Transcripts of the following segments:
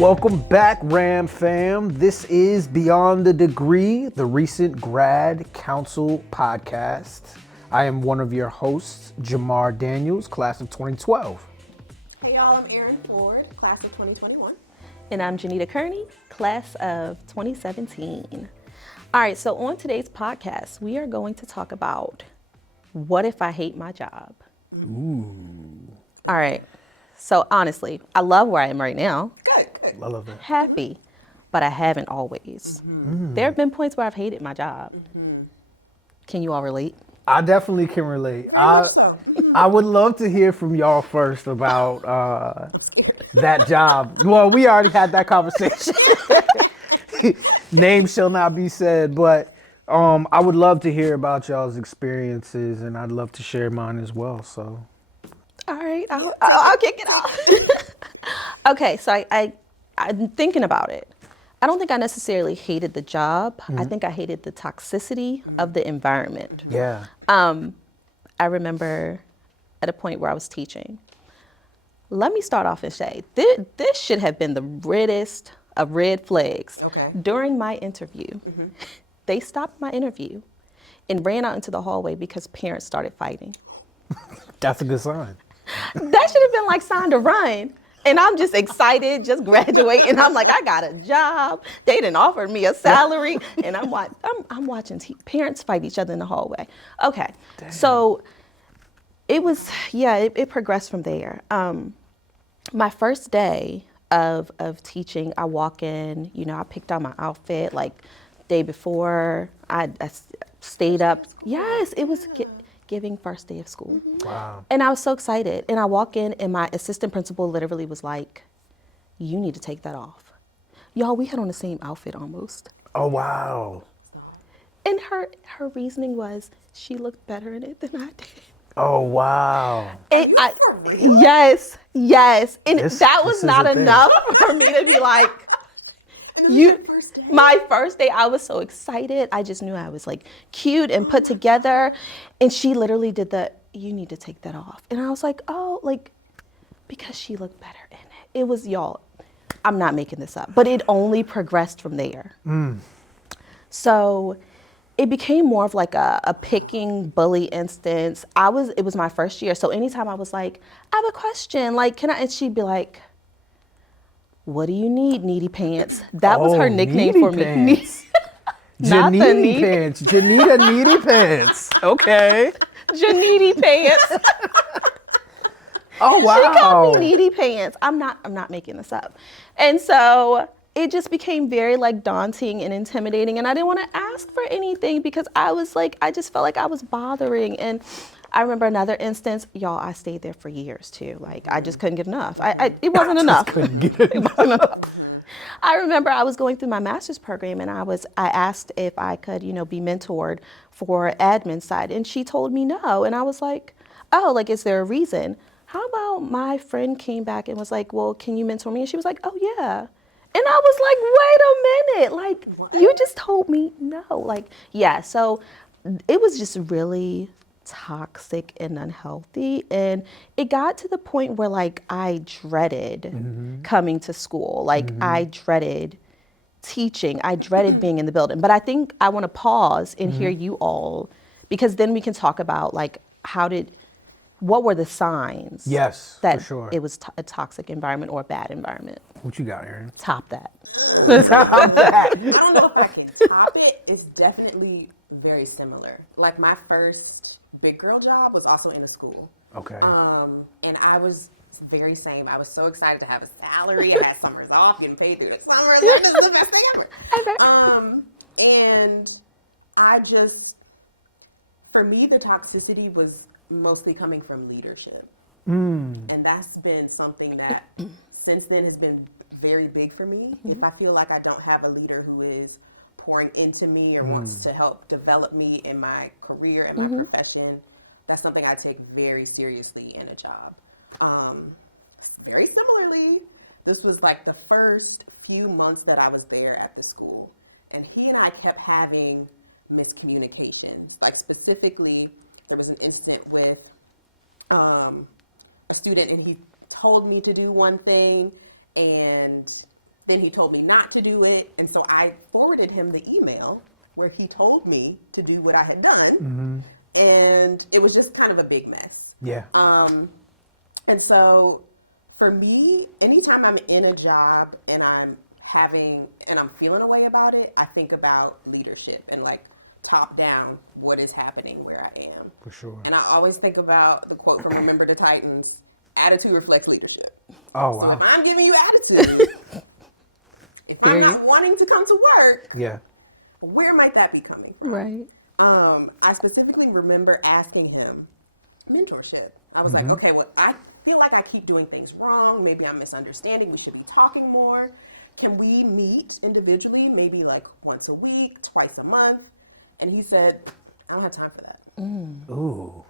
Welcome back, Ram fam. This is Beyond the Degree, the recent grad council podcast. I am one of your hosts, Jamar Daniels, class of 2012. Hey y'all, I'm Erin Ford, class of 2021. And I'm Janita Kearney, class of 2017. All right, so on today's podcast, we are going to talk about what if I hate my job? Mm-hmm. All right, so honestly, I love where I am right now. Good. I love that. Happy, but I haven't always. There have been points where I've hated my job. Can you all relate? I definitely can relate. Very much so. I would love to hear from y'all first about I'm scared. that job. Well, we already had that conversation. Name shall not be said, but I would love to hear about y'all's experiences, and I'd love to share mine as well. So, All right, Yeah, I'll take kick it. it off. Okay, so I'm thinking about it. I don't think I necessarily hated the job. I think I hated the toxicity of the environment. yeah. I remember at a point where I was teaching. Let me start off and say, this should have been the reddest of red flags. Okay. During my interview, they stopped my interview and ran out into the hallway because parents started fighting. That's a good sign. That should have been like sign to run. And I'm just excited, just graduating. And I'm like, I got a job. They didn't offer me a salary. And I'm watching parents fight each other in the hallway. Okay. Damn. So it was, it progressed from there. My first day of teaching, I walk in, I picked out my outfit like day before. I stayed First day up. of school. Yes, it was Yeah. giving first day of school. Wow. And I was so excited. And I walk in and my assistant principal literally was like, you need to take that off. Y'all, we had on the same outfit almost. Oh, wow. Stop. And her reasoning was she looked better in it than I did. Oh, wow. Are And you for real? Yes. And This that was is not a thing. enough for me to be like, And this was your first day? my first day, I was so excited. I just knew I was like cute and put together. gosh. And she literally did you need to take that off. And I was like, oh, like, because she looked better in it. It was, y'all, I'm not making this up, but it only progressed from there. So it became more of like a picking bully instance. It was my first year. So anytime I was like, I have a question, like, can I, and she'd be like, what do you need, needy pants? That was her nickname Needy for me. Pants. Not the Janita need. pants. Janita needy pants. Okay. Janity pants. Oh, wow. Needy pants. I'm not making this up. And so it just became very like daunting and intimidating. And I didn't want to ask for anything because I was like, I just felt like I was bothering. And I remember another instance, y'all, I stayed there for years too. Like I just couldn't get enough. It wasn't enough. It wasn't enough. I remember I was going through my master's program and I asked if I could, be mentored for admin side. And she told me no. And I was like, oh, like, is there a reason? How about my friend came back and was like, well, can you mentor me? And she was like, oh yeah. And I was like, wait a minute, like, What? You just told me no. Like, yeah, so it was just really toxic and unhealthy. And it got to the point where like I dreaded coming to school. Like I dreaded teaching. I dreaded being in the building. But I think I want to pause and hear you all, because then we can talk about like what were the signs Yes, that for sure. it was a toxic environment or a bad environment? What you got, Erin? Top that. I don't know if I can top it. It's definitely very similar. Like my first big girl job was also in a school. Okay. And I was very same. I was so excited to have a salary. I had summers off, getting paid through the summers. Like, this is the best thing ever. Okay. And I just, for me, the toxicity was mostly coming from leadership. And that's been something that since then has been very big for me. If I feel like I don't have a leader who is pouring into me or wants to help develop me in my career and my profession, that's something I take very seriously in a job. Very similarly, this was like the first few months that I was there at the school, and he and I kept having miscommunications. Like specifically, there was an incident with a student, and he told me to do one thing, and Then he told me not to do it. And so I forwarded him the email where he told me to do what I had done. And it was just kind of a big mess. Yeah. And so for me, anytime I'm in a job and I'm feeling a way about it, I think about leadership and like top down what is happening where I am. For sure. And I always think about the quote from Remember the Titans, attitude reflects leadership. Oh, So wow. if I'm giving you attitude, if I'm not wanting to come to work, Yeah. where might that be coming from? Right. I specifically remember asking him mentorship. I was like, okay, well, I feel like I keep doing things wrong. Maybe I'm misunderstanding. We should be talking more. Can we meet individually, maybe like once a week, twice a month? And he said, I don't have time for that. Ooh.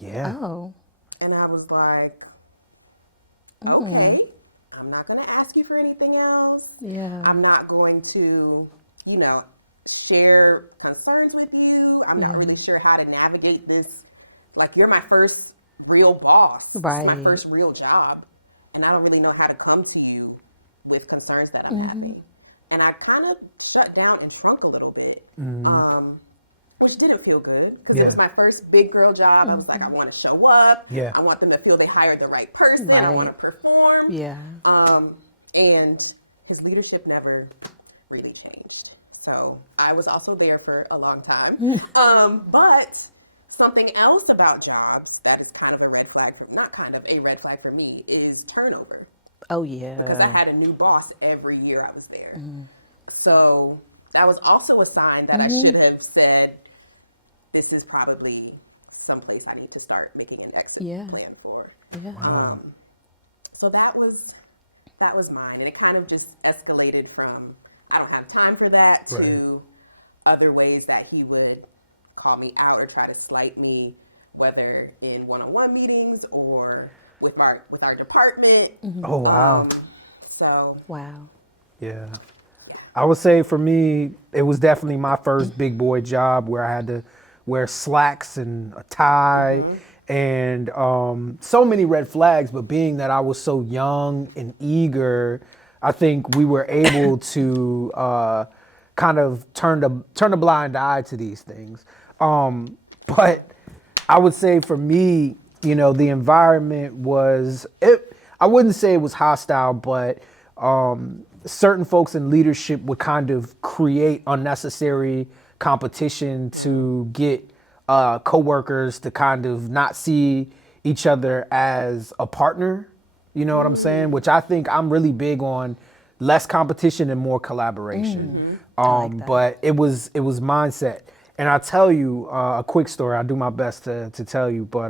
Yeah. Oh. And I was like, okay, I'm not going to ask you for anything else. Yeah. I'm not going to, share concerns with you. I'm not really sure how to navigate this. Like, you're my first real boss. This is my Right. first real job. And I don't really know how to come to you with concerns that I'm having. And I kind of shut down and shrunk a little bit, which didn't feel good because it was my first big girl job. I was like, I want to show up. Yeah. I want them to feel they hired the right person. I want to perform. Yeah. And his leadership never really changed. So I was also there for a long time. But something else about jobs that is kind of a red flag for me is turnover. Oh, yeah. Because I had a new boss every year I was there. So that was also a sign that I should have said, this is probably someplace I need to start making an exit plan for. So that was mine. And it kind of just escalated from, I don't have time for that, to other ways that he would call me out or try to slight me, whether in one-on-one meetings or with our department. Oh, wow. So Wow. Yeah. yeah. I would say for me, it was definitely my first big boy job where I had to wear slacks and a tie and so many red flags. But being that I was so young and eager, I think we were able to kind of turn a blind eye to these things. But I would say for me, the environment was, I wouldn't say it was hostile, but certain folks in leadership would kind of create unnecessary competition to get coworkers to kind of not see each other as a partner. You know what I'm saying? Which I think I'm really big on less competition and more collaboration. But it was mindset. And I'll tell you a quick story. I'll do my best to tell you, but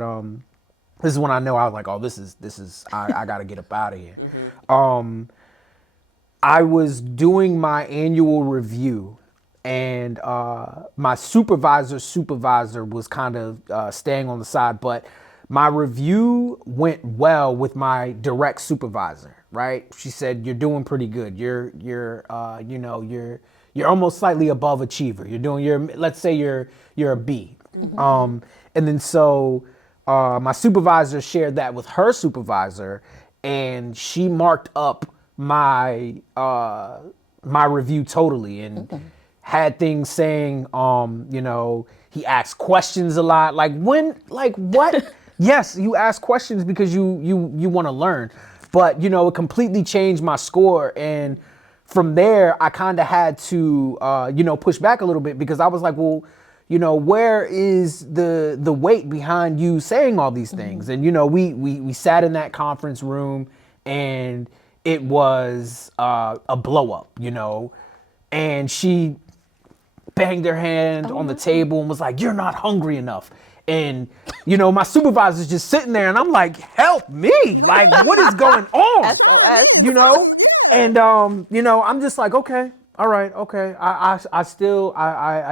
this is when I know I was like, oh, this is I gotta get up out of here. I was doing my annual review, and my supervisor was kind of staying on the side, but my review went well with my direct supervisor, right? She said, you're doing pretty good. You're almost slightly above achiever. Let's say you're a B. And then so my supervisor shared that with her supervisor, and she marked up my my review totally, and had things saying, he asked questions a lot. Like what? Yes, you ask questions because you want to learn, but it completely changed my score. And from there, I kind of had to push back a little bit, because I was like, well, where is the weight behind you saying all these things? And we sat in that conference room, and it was a blow up, and she banged her hand on the table and was like, you're not hungry enough. And, my supervisor's just sitting there, and I'm like, help me. Right. Like, what is going on? Chime in, something, yeah. And, I'm just like, okay, all right, okay. I still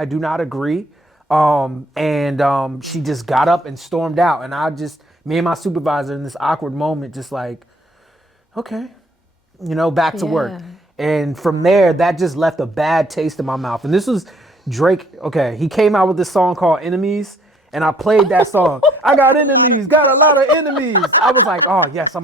do not agree. She just got up and stormed out. And me and my supervisor in this awkward moment, just like, okay, back to work. And from there, that just left a bad taste in my mouth. And this was Drake. Okay, he came out with this song called Enemies, and I played that song. I got enemies, got a lot of enemies. I was like, oh yes,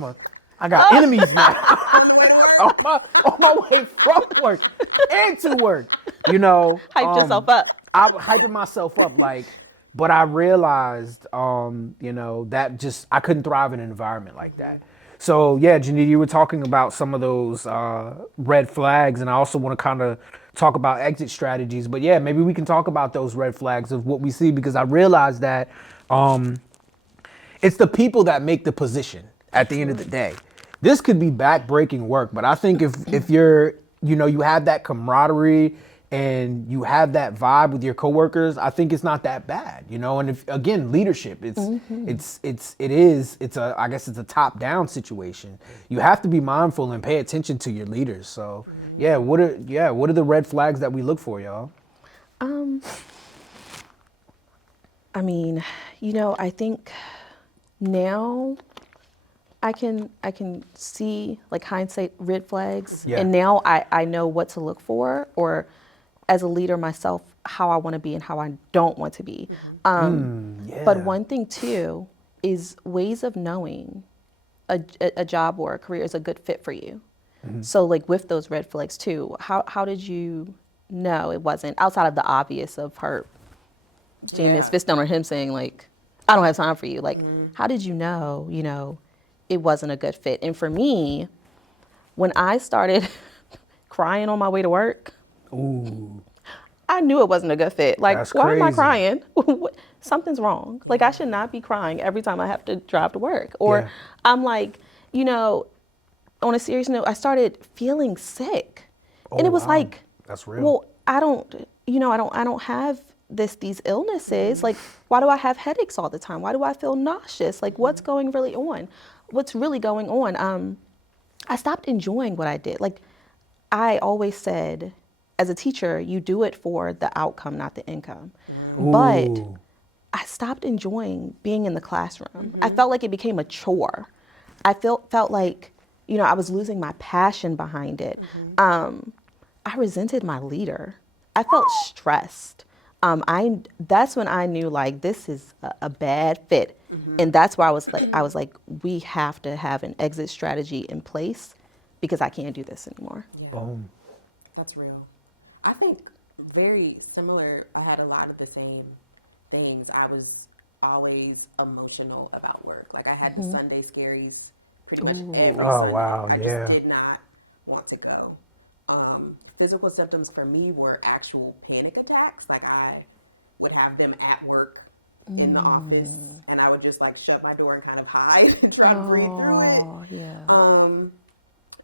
I got enemies now. On the way to work? on my way from work and to work. You know, Hype yourself up. I was hyping myself up, like, but I realized, you know, that just I couldn't thrive in an environment like that. So yeah, Janita, you were talking about some of those red flags, and I also want to kind of talk about exit strategies. But yeah, maybe we can talk about those red flags of what we see, because I realized that it's the people that make the position at the end of the day. This could be back-breaking work, but I think if you're, you know, you have that camaraderie and you have that vibe with your coworkers, I think it's not that bad, you know. And if, again, leadership, it's I guess it's a top-down situation. You have to be mindful and pay attention to your leaders. So yeah, what are the red flags that we look for, y'all? I mean, you know, I think now I can see, like, hindsight red flags, Yeah. and now I know what to look for, or as a leader myself, how I want to be and how I don't want to be. But one thing too is ways of knowing a job or a career is a good fit for you. So, like, with those red flags too, how did you know it wasn't, outside of the obvious of her getting his fist down on him saying, like, I don't have time for you. Like, how did you know, it wasn't a good fit? And for me, when I started crying on my way to work, I knew it wasn't a good fit. Like, That's why am I crazy. crying? Something's wrong. Like, I should not be crying every time I have to drive to work. Or Yeah. I'm like, you know, on a serious note, I started feeling sick. And it was wow. like, That's real. well, I don't have these illnesses. Like, why do I have headaches all the time? Why do I feel nauseous? Like, what's really going on? I stopped enjoying what I did. Like, I always said, as a teacher, you do it for the outcome, not the income. But I stopped enjoying being in the classroom. I felt like it became a chore. I felt like, you know, I was losing my passion behind it. I resented my leader. I felt stressed. That's when I knew, like, this is a bad fit. And that's why I was like, we have to have an exit strategy in place, because I can't do this anymore. Yeah, that's real. I think very similar. I had a lot of the same things. I was always emotional about work. Like, I had the Sunday scaries pretty much every Oh, Sunday. wow, I just yeah. did not want to go. Physical symptoms for me were actual panic attacks. Like, I would have them at work in the office, and I would just, like, shut my door and kind of hide and try to breathe through it.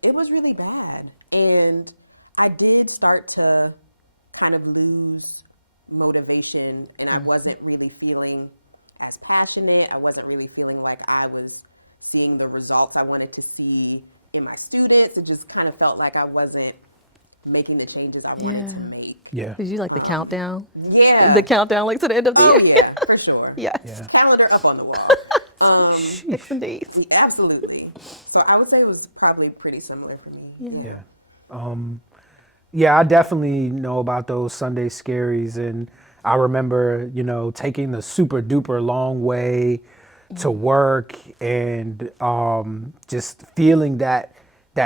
It was really bad. And I did start to kind of lose motivation, and I wasn't really feeling as passionate. I wasn't really feeling like I was seeing the results I wanted to see in my students. It just kind of felt like I wasn't making the changes I wanted to make. Yeah. Did you like the countdown? Yeah. The countdown, like, to the end of the Oh year? yeah, for sure. Yes. Calendar up on the wall. Picks and days. Absolutely. So I would say it was probably pretty similar for me. Yeah. Yeah, I definitely know about those Sunday scaries, and I remember, you know, taking the super duper long way to work, and just feeling that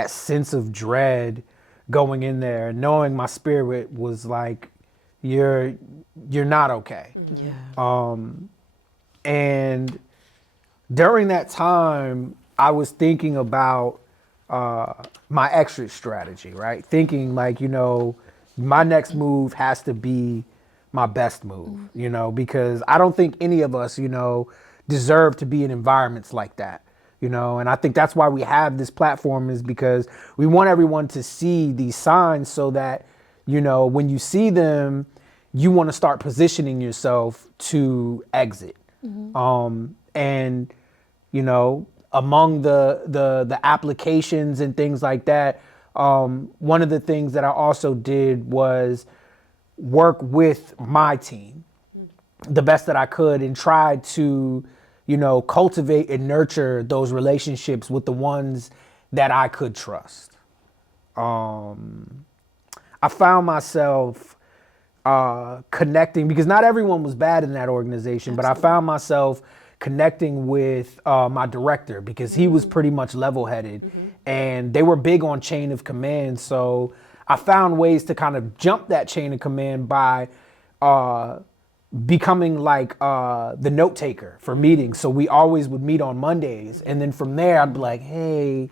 sense of dread going in there, knowing my spirit was like, you're not okay. And during that time, I was thinking about my exit strategy, right? Thinking like, you know, my next move has to be my best move, you know, because I don't think any of us, you know, deserve to be in environments like that, you know. And I think that's why we have this platform, is because we want everyone to see these signs, so that, you know, when you see them, you want to start positioning yourself to exit. And, you know, among the applications and things like that, one of the things that I also did was work with my team the best that I could, and try to, you know, cultivate and nurture those relationships with the ones that I could trust. I found myself connecting, because not everyone was bad in that organization, but I found myself connecting with my director because he was pretty much level-headed, and they were big on chain of command. So I found ways to kind of jump that chain of command by becoming like the note taker for meetings. So we always would meet on Mondays, and then from there I'd be like, hey,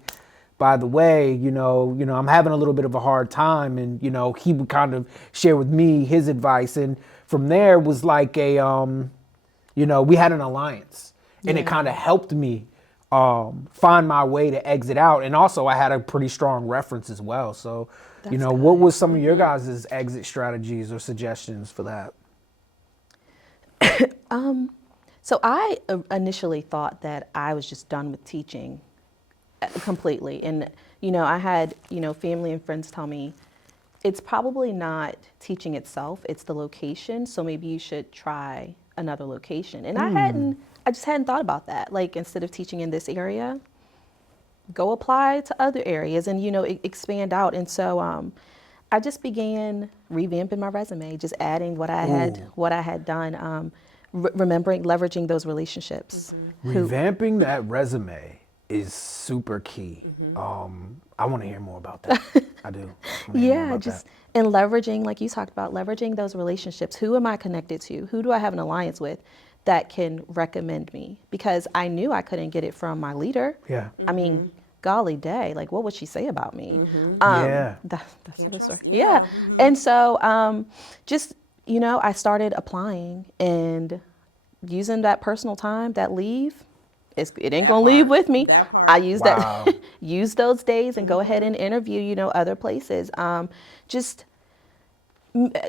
by the way, I'm having a little bit of a hard time, and he would kind of share with me his advice, and from there was like a we had an alliance, and it kind of helped me find my way to exit out, and also I had a pretty strong reference as well. So what was some of your guys' exit strategies or suggestions for that? So I initially thought that I was just done with teaching completely. And, I had, family and friends tell me it's probably not teaching itself, it's the location. So maybe you should try another location. And I just hadn't thought about that. Like, instead of teaching in this area, go apply to other areas and, expand out. And so I just began revamping my resume, just adding what I had done. Remembering, leveraging those relationships. Revamping that resume is super key. I want to hear more about that. I do. Yeah, and leveraging, like you talked about, leveraging those relationships. Who am I connected to? Who do I have an alliance with that can recommend me? Because I knew I couldn't get it from my leader. Yeah. I mean, golly day, like what would she say about me? Yeah. Can't trust. Yeah. And so I started applying and using that personal time, that leave. It ain't gonna leave with me. That part. I use that, use those days and go ahead and interview, other places. Just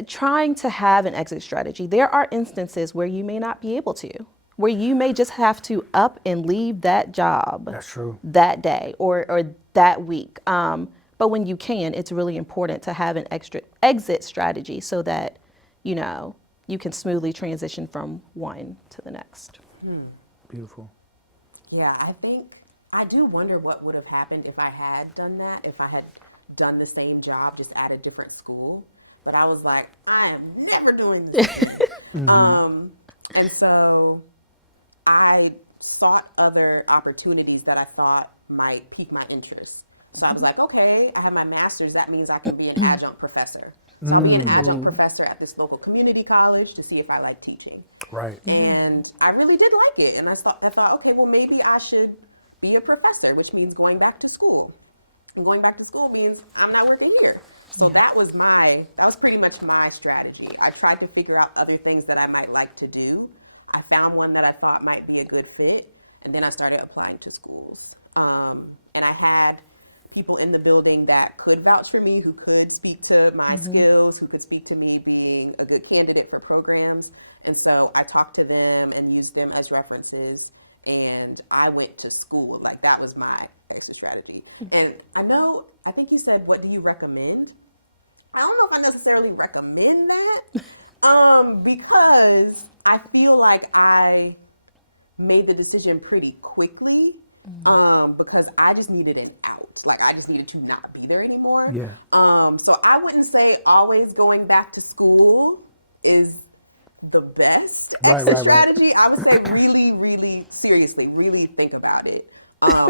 trying to have an exit strategy. There are instances where you may not be able to, where you may just have to up and leave that job. That's true. That day or that week. But when you can, it's really important to have an extra exit strategy so that, you can smoothly transition from one to the next. Beautiful. Yeah, I do wonder what would have happened if I had done that, if I had done the same job just at a different school. But I was like, I am never doing this again. And so I sought other opportunities that I thought might pique my interest. So I was like, okay, I have my master's. That means I can be an adjunct professor. So I'll be an adjunct professor at this local community college to see if I like teaching. Right. And I really did like it. And I thought, okay, well, maybe I should be a professor, which means going back to school. And going back to school means I'm not working here. So that was pretty much my strategy. I tried to figure out other things that I might like to do. I found one that I thought might be a good fit. And then I started applying to schools. And I had people in the building that could vouch for me, who could speak to my skills, who could speak to me being a good candidate for programs. And so I talked to them and used them as references. And I went to school. Like, that was my exit strategy. And I think you said, what do you recommend? I don't know if I necessarily recommend that because I feel like I made the decision pretty quickly. Because I just needed an out. Like, I just needed to not be there anymore. Yeah. So I wouldn't say always going back to school is the best exit strategy. I would say really, really seriously, really think about it.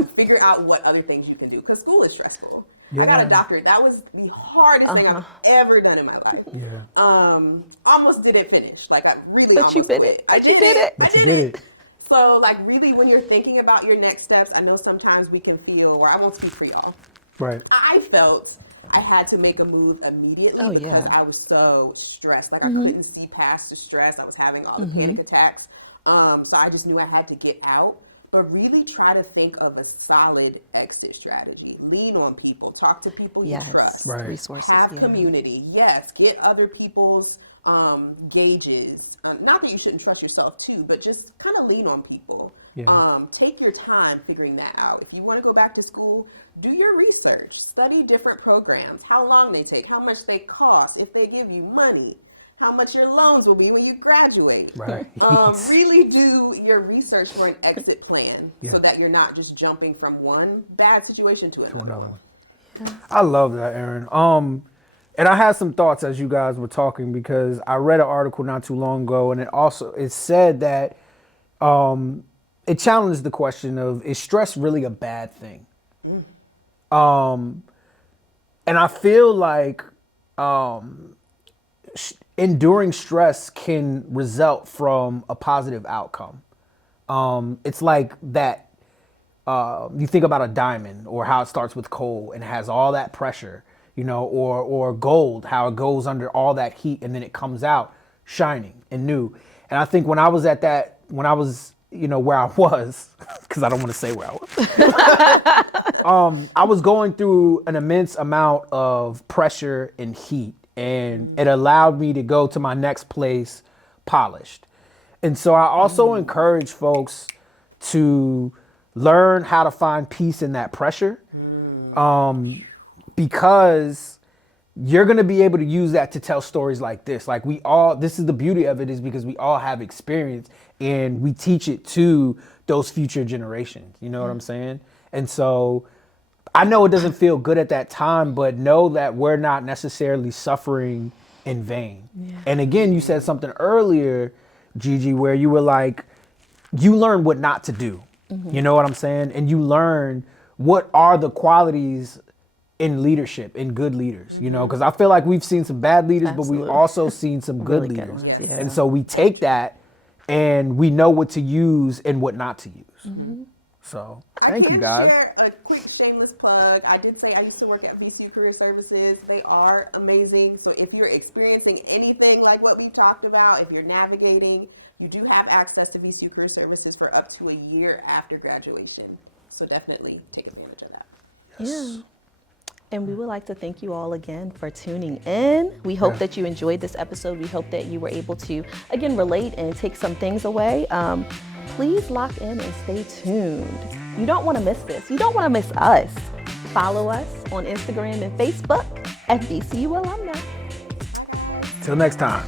Figure out what other things you can do, because school is stressful. Yeah. I got a doctorate. That was the hardest thing I've ever done in my life. Yeah. Almost didn't finish. Like, I really almost quit. I did it. So, like, really, when you're thinking about your next steps, I know sometimes we can feel, or I won't speak for y'all. Right. I felt I had to make a move immediately because I was so stressed. Like, I couldn't see past the stress. I was having all the panic attacks. So I just knew I had to get out. But really try to think of a solid exit strategy. Lean on people. Talk to people you trust. Right. Have community. Yes. Get other people's gauges. Not that you shouldn't trust yourself too, but just kind of lean on people. Yeah. Take your time figuring that out. If you want to go back to school, do your research. Study different programs. How long they take. How much they cost. If they give you money. How much your loans will be when you graduate. Right. Really do your research for an exit plan so that you're not just jumping from one bad situation to another one. I love that, Erin. And I had some thoughts as you guys were talking, because I read an article not too long ago, and it said that it challenged the question of, is stress really a bad thing? And I feel like enduring stress can result from a positive outcome. It's like that, you think about a diamond or how it starts with coal and has all that pressure, or gold, how it goes under all that heat and then it comes out shining and new. And I think when I was where I was, because I don't want to say where I was, I was going through an immense amount of pressure and heat, and it allowed me to go to my next place polished. And so I also encourage folks to learn how to find peace in that pressure, because you're going to be able to use that to tell stories like this. Like this is the beauty of it, is because we all have experience and we teach it to those future generations. You know what I'm saying? And so I know it doesn't feel good at that time, but know that we're not necessarily suffering in vain. Yeah. And again, you said something earlier, Gigi, where you were like, you learn what not to do. You know what I'm saying? And you learn what are the qualities in leadership, in good leaders, because I feel like we've seen some bad leaders, but we've also seen some good leaders. Yes. And so we take that and we know what to use and what not to use. So I can share a quick shameless plug. I did say I used to work at VCU Career Services. They are amazing. So if you're experiencing anything like what we've talked about, if you're navigating, you do have access to VCU Career Services for up to a year after graduation. So definitely take advantage of that. Yeah. And we would like to thank you all again for tuning in. We hope that you enjoyed this episode. We hope that you were able to, again, relate and take some things away. Please lock in and stay tuned. You don't want to miss this. You don't want to miss us. Follow us on Instagram and Facebook at VCU Alumni. Bye, guys. Till next time.